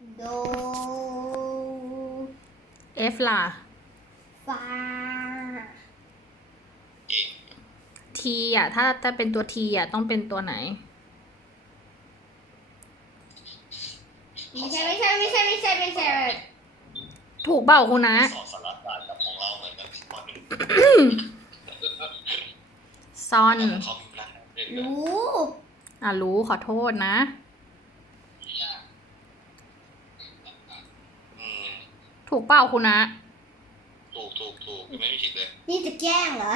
โด F ล่ะฟา T อ่ะถ้าเป็นตัว T อ่ะต้องเป็นตัวไหนไม่ใช่ถูกเปล่าคุณนะสอบสารศาสตร์กับของเราเหมือนกันข้อหนึ่งซอนแต่ของเขามีหลักเรื่องรู้รู้ขอโทษนะอืมถูกเปล่าคุณนะถูกไม่มีผิดเลยนี่จะแกล้งเหรอ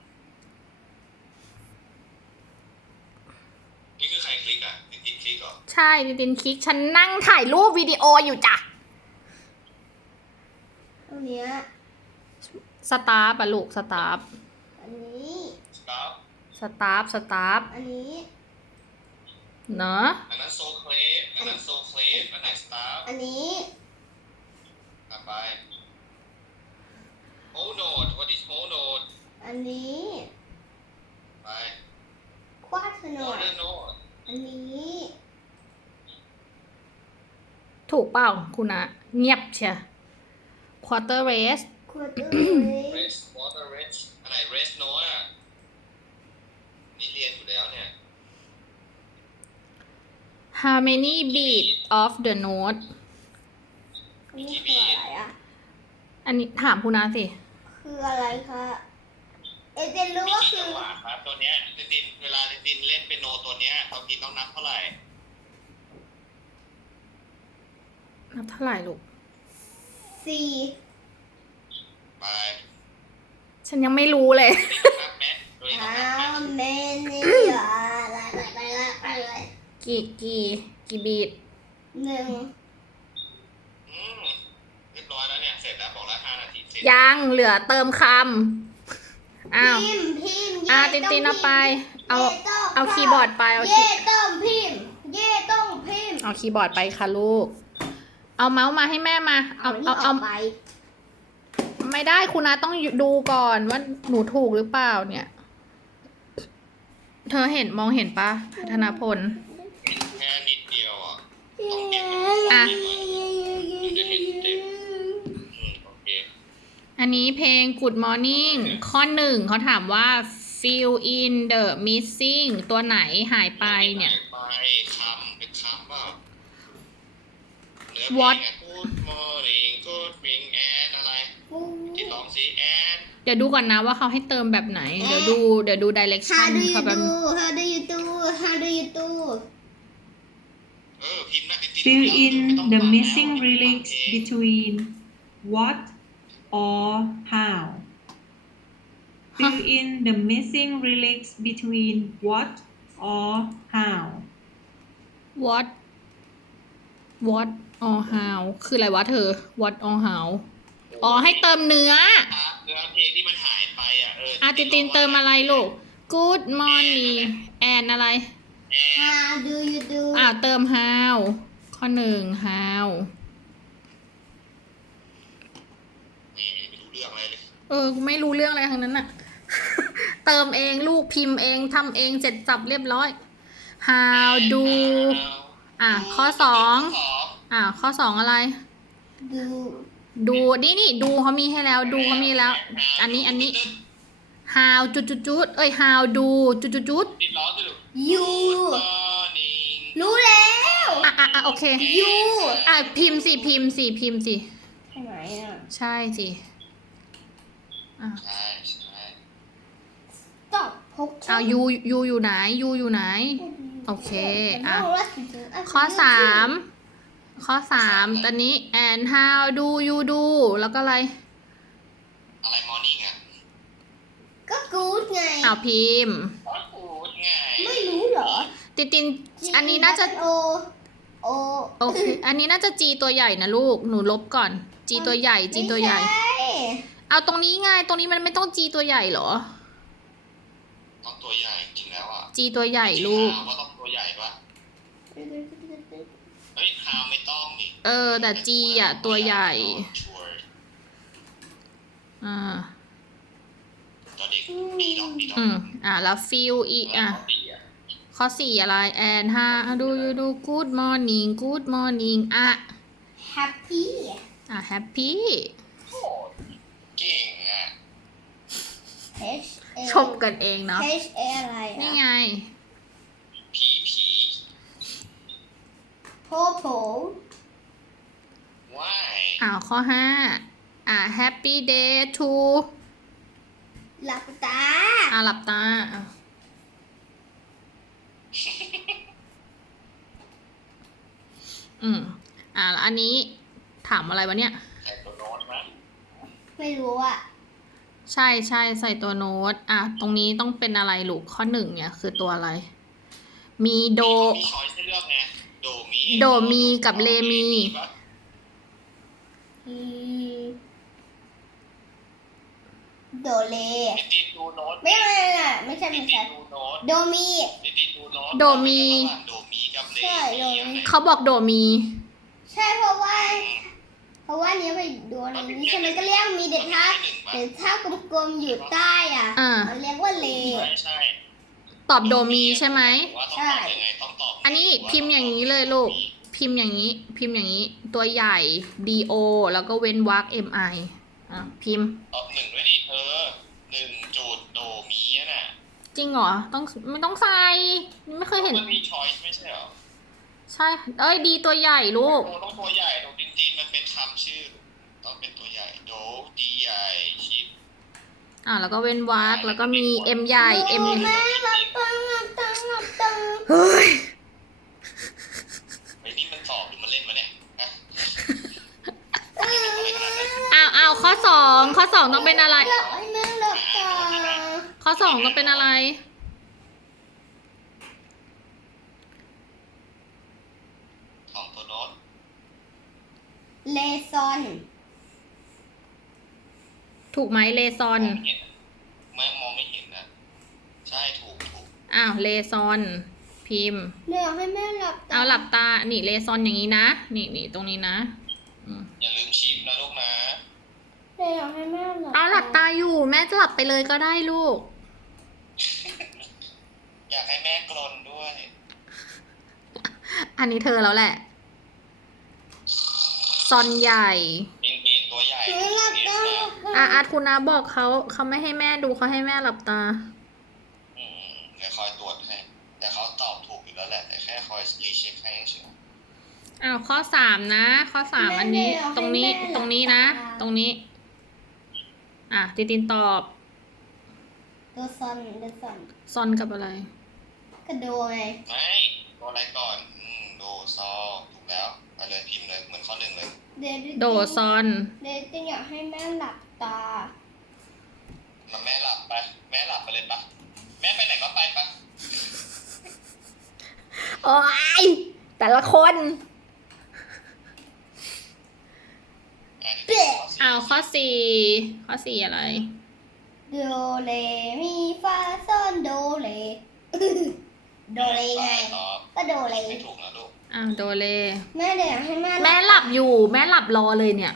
นี่คือใครคลิกอ่ะจริงๆคลิกเหรอใช่ตินคลิกฉันนั่งถ่ายรูปวิดีโออยู่จ้ะอันเนี้ยสตาร์ฟอะลูกสตาร์ฟอันนี้ครับสตาร์ฟอันนี้เนอะอันนั้นโซเคลฟอันนั้นโซเคลฟอันไหนสตาร์อันนี้ต่อไปโฮโนด what is โฮโนดอันนี้ไปควาดถนโฮนเดโนดอันนี้ถูกเปล่าคุณนะเงียบเชีย quarter race ควาดตัวเรสวอเตอร์เรสอันไหนเรสโนดอ่ะนี่เรียนอยู่แล้วเนี่ย how many beat of the note อันนี้คืออะไรอ่ะอันนี้ถามคุณนะสิคืออะไรคะเอเจนรู้มีว่ากี่คืจัองหวะครับตัวเนี้ยตินเวลาตินเล่นเป็นโนตัวเนี้ยตอนกินต้องนับเท่าไหร่นับเท่าไหร่ลูกสี่ไปฉันยังไม่รู้เลยนับแม็กตัวนี้อ้าต้องนับแม็วกเมนี่ไปเลยกี่บีทหนึ่งเรียบร้อยแล้วเนี่ย เสร็จแล้วบอกแล้ว5 นาทีเสร็จยังเหลือเติมคำอ้าวพิมพ์ตินเอาไป เอาย่ต้องเอาคีย์บอร์ดไปเอาเย่ต้องพิมพ์เย่ต้องพิมพ์เอาคีย์บอร์ดไปค่ะลูก เอาเมาส์มาให้แม่มา เอานี่เอาอเอาอกไปไม่ได้คุณนะต้องดูก่อนว่าหนูถูกหรือเปล่าเนี่ย เธอมองเห็นปะธนพลแค่นิดเดียวอ่ะ ต้องเก็บอ่ะมันจะเห็นเต็มโอเคอันนี้เพลง Good Morning ข้อหนึ่งเขาถามว่า fill in the missing ตัวไหนหายไปเนี่ยไปคำเป็นคำเปล่าเนื้อเพล What งอ่ะ Good morning Good morning and อะไรที่ร้องสิ and เดี๋ยวดูก่อนนะว่าเขาให้เติมแบบไหน เดี๋ยวดู direction How do you เขาแบบ do How do you do How do you do พิมพ์นะติด Fill ไม่ in ต้อง the ฟัง missing แล้ว lyrics ไม่ต้องฟังเพลง between what or how. Fill in the missing lyrics between what or how. what or how คืออะไรวะเธอ what or how อ๋อให้เติมเนื้อเนื้อเพลงที่มันหายไปอ่ะตินเติมอะไรลูก Good morning and อะไร How do you do เติม how ข้อหนึ่ง how นี่ไม่รู้เรื่องอะไรเลยไม่รู้เรื่องอะไรทั้งนั้นน่ะ เติมเองลูกพิมพ์เองทำเองเสร็จสับเรียบร้อย how do ข้อสองข้อสองอะไร do ดูนี่ดูเขามีให้แล้วดูเขามีแล้ว อันนี้ how จุด how do จุดติดล้อสิลูก you รู้แล้วโอเค you พิมพ์สิใช่ไหมอ่ะใช่สิใช่ตอบพกยูอยู่ไหนยูอยู่ไหน โอเค ข้อสามตอนนี้ and how do you do แล้วก็อะไรอะไรมอร์นิ่งอ่ะก็ good ไงพิมพ์ก็กูดไงไม่รู้เหรอตินอันนี้น่าจะโอโอเค อันนี้น่าจะ G ตัวใหญ่นะลูก หนูลบก่อน G ตัวใหญ่ G ตัวใหญ่ไม่ช่เอาตรงนี้ไง ตรงนี้มันไม่ต้อง G ตัวใหญ่เหรอต้องตัวใหญ่จริงแล้วอ่ะ G ตัวใหญ่ลูกก็ต้องตัวใหญ่ปะเฮ้ยฮาวไม่ต้องนี่แต่ G ตัวใหญ่ชัวร์ตตัวเด็กดีดอกดีดอกแล้ว feel อีกดีอ่ะข้อ4อะไร and how do you do good morning happy แฮปปี้โอ้เก่งอ่ะ H A ชมกันเองเนาะ H A อะไรอ่ะนี่ไงผี purple ว่ายข้อห้าhappy day to หลับตาหลับตาแล้วอันนี้ถามอะไรวะเนี่ยใส่ตัวโน้ตไหมไม่รู้อ่ะใช่ใส่ตัวโน้ตตรงนี้ต้องเป็นอะไรลูกข้อหนึ่งเนี่ยคือตัวอะไร มีโดมีช้อยให้เลือกไงโดมีโดมีกับเลมีปะโดเลลิตินดูโน้ตไม่ไม่ใช่ลิไม่ติใช่นดูโน้ตโดมีลิตินดูโน้ตโดมีระหว่างโดมีกับเลใช่โดมีมีเขาบอกโดมีใช่เพราะว่าเนี้ยไปโดนอันนี้ใช่ไหมก็เรียกมีเด็ดท่าเด็ดท่ากลมๆอยู่ใต้อ่ะ มันเรียกว่าเลใช่ตอบโดมีใช่ไหมว่าต้องตอบยังไงต้องตอบอันนี้พิมพ์อย่างนี้เลยลูก พิมพ์อย่างนี้ ตัวใหญ่ do แล้วก็เว้นวรรค mi พิมพ์ตอบหนึ่งด้วยดิเธอ1 จุดโดมีอะน่ะจริงเหรอไม่ต้องใส่ไม่เคยเห็นมันมีช้อยส์ไม่ใช่เหรอใช่ดีตัวใหญ่ลูกโดต้องตัวใหญ่โดจริงๆมันเป็นคำชื่อต้องเป็นตัวใหญ่โดดีใหญ่ชิปแล้วก็เว้นวรรคแล้วก็มี m ใหญ่ m แม่หลับตาเฮ้ยไอ้นี่มันสอบหรือมันเล่นวะเนี่ยฮะข้อสองต้องเป็นอะไรหลับให้แม่หลับตาข้อสองต้องเป็นอะไรของตัวโน้ตเลซอนถูกไหมเลซอนมองไม่เห็นนะใช่ถูกเลซอน พิมพ์เดี๋ยวให้แม่หลับตาหลับตา นี่เลซอนอย่างนี้นะ นี่ตรงนี้นะอย่าลืมชิปนะลูกนะเดี๋ยวให้แม่หลับหลับตาอยู่แม่จะหลับไปเลยก็ได้ลูกอยากให้แม่กลนด้วยอันนี้เธอแล้วแหละ ซอนใหญ่มีตัวใหญ่แม่หลับตาหลับตาอาทูนาบอกเขาไม่ให้แม่ดูเขาให้แม่หลับตาเดี๋ยวคอยตรวจให้แต่เขาตอบถูกอยู่แล้วแหละแต่แค่คอยรีเช็คให้เฉยข้อสามนะ ข้อสามอันนี้ ตรงนี้นะ ตรงนี้ ตินตอบตัวซอนซอนกับอะไรกระโดดไงไม่ตัวอะไรก่อนโดซอถูกแล้วไปเลยพิมพ์เลยเหมือนข้อหนึ่งเลยโดซอนเดี๋ยวจะอยากให้แม่หลับตาแม่หลับไปแม่หลับไปเลยปะแม่ไปไหนก็ไปปะโอ้ยแต่ละคน ข้อสี่อะไรโดเลมีฟาซอนโดเล โดเลไงตอบก็โดเลไม่ถูกนะลูกโดเลแม่เดี๋ยวให้แม่แม่หลับอยู่ แม่หลับรอเลยเนี่ย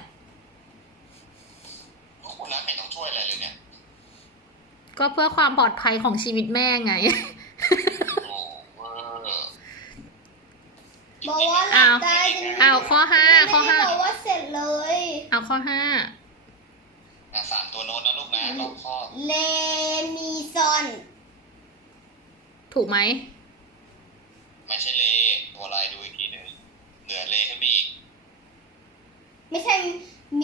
คุณนัทไม่ต้องช่วยอะไรเลยเนี่ยก็เพื่อความปลอดภัยของชีวิตแม่ไงโอ้เวอร์บอกว่าหลับตาจริงๆข้อห้าไม่ได้บอกว่าเสร็จเลยข้อห้าสามตัวโน้ตนะลูกนะรอบข้อเลมีซอนถูกไหมไม่ใช่เลตัวอะไรดูอีกทีหนึ่งเหลือเลขึ้นไปอีกไม่ใช่มี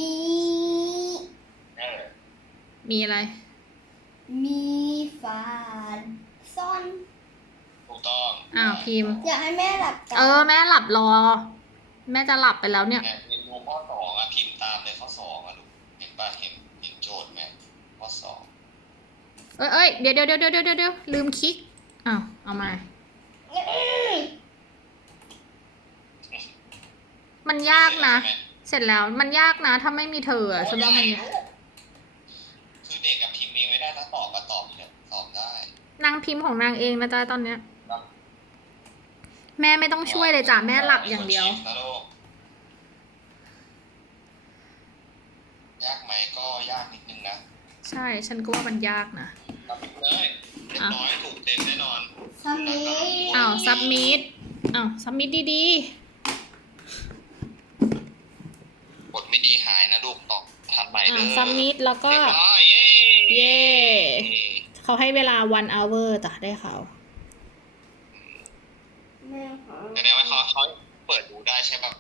มีอะไรมีฟาซอนถูกต้องพิมพ์อยากให้แม่หลับตาแม่หลับรอ แม่จะหลับไปแล้วเนี่ยเนี่ยดูข้อสองพิมพ์ตามเลยข้อสองลูกเห็นป่ะเห็นโจทย์ไหมข้อสองเดี๋ยวลืมคลิกเอามา มันยากนะ เสร็จแล้วมันยากนะ ถ้าไม่มีเธอฉันว่ามันยากคือเด็กกับพิมพ์เองไม่ได้ถ้าตอบก็ตอบเนี่ยตอบได้นางพิมพ์ของนางเองนะจ๊ะตอนเนี้ย แม่ไม่ต้องช่วยเลยจ้ะแม่หลับอย่างเดียวยากไหมก็ยากนิดนึงนะใช่ฉันก็ว่ามันยากนะทำเลยเรียบร้อยถูกเต็มแน่นอนสามีซับมิดดีใหม่เลยซัมมิตแล้วก็เรียบร้อยเย้เย้ เขาให้เวลา 1 hour จ้ะได้ข่าวแม่ขอแสดงว่าเขาเปิดดูได้ใช่ป่ะ